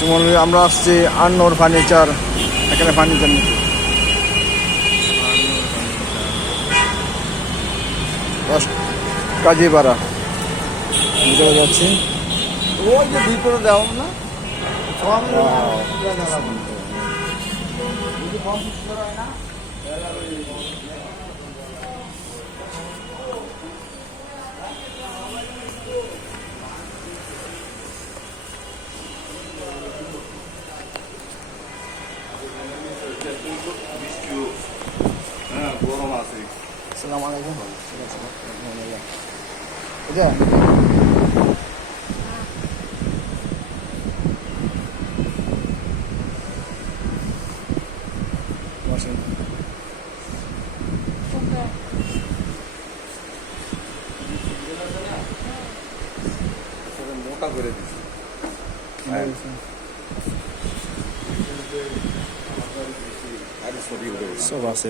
সুমন আমরা আসছি আন্নোর ফার্নিচার এখানে ফার্নিচার নিতে। কাজীপাড়া। ভিতরে যাচ্ছি। ওই যে ভিতরে দেওয়া না? হ্যাঁ গরম আছে আসসালামু আলাইকুম ঠিক আছে মোটা করে দিছি সব আছে